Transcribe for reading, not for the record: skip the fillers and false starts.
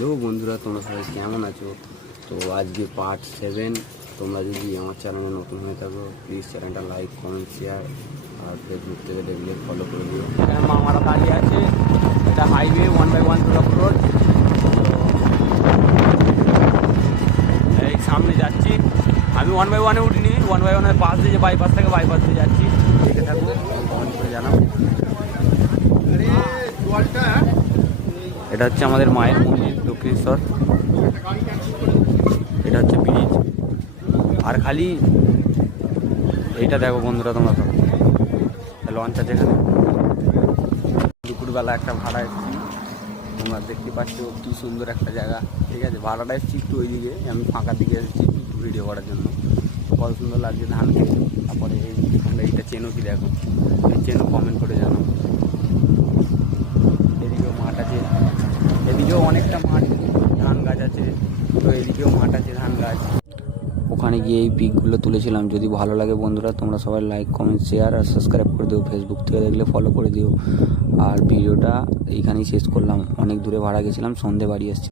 Hello বন্ধুরা, তোমরা সবাই কেমন আছো? তো আজকে পার্ট 7। তোমরা যদি আমার চ্যানেলে নতুন হয়ে থাকো প্লিজ চ্যানেলটা লাইক, কমেন্ট, শেয়ার আর ফেসবুক থেকে দেখলে ফলো করে দিও। এখানে মামারা দাঁড়িয়ে আছে। এটা হাইওয়ে 1/1 দুর্গাপুর রোড। এই সামনে যাচ্ছি আমি 1/1-এ উঠিনি, 1/1-এর পাশ দিয়ে যে বাইপাস থেকে বাইপাস দিয়ে যাচ্ছি। দেখে থাকবো, কমেন্ট করে জানাও। এটা হচ্ছে আমাদের মায়ের মন্দির দক্ষিণেশ্বর। এটা হচ্ছে ব্রিজ। আর খালি এইটা দেখো বন্ধুরা, তোমরা সব লঞ্চ আছে এখানে। দুপুরবেলা একটা ভাড়া এসেছি, তোমরা দেখতে পাচ্ছ কি সুন্দর একটা জায়গা। ঠিক আছে, ভাড়াটা এসেছি একটু ওইদিকে, আমি ফাঁকার দিকে এসেছি একটু ভিডিও করার জন্য। কত সুন্দর লাগছে ধান খেতে। তারপরে এই তোমরা এইটা চেনো কি দেখো, এই চেনো কমেন্ট করে জানো। এদিকেও মাঠ আছে, এদিকেও অনেকটা মাঠ, ধান গাছ আছে। তো এদিকেও মাঠ আছে, ধান গাছ। ওখানে গিয়ে এই পিকগুলো তুলেছিলাম। যদি ভালো লাগে বন্ধুরা তোমরা সবাই লাইক, কমেন্ট, শেয়ার আর সাবস্ক্রাইব করে দিও। ফেসবুক থেকে দেখলে ফলো করে দিও। আর ভিডিওটা এইখানেই শেষ করলাম। অনেক দূরে ভাড়া গেছিলাম, সন্ধে বাড়ি এসেছি।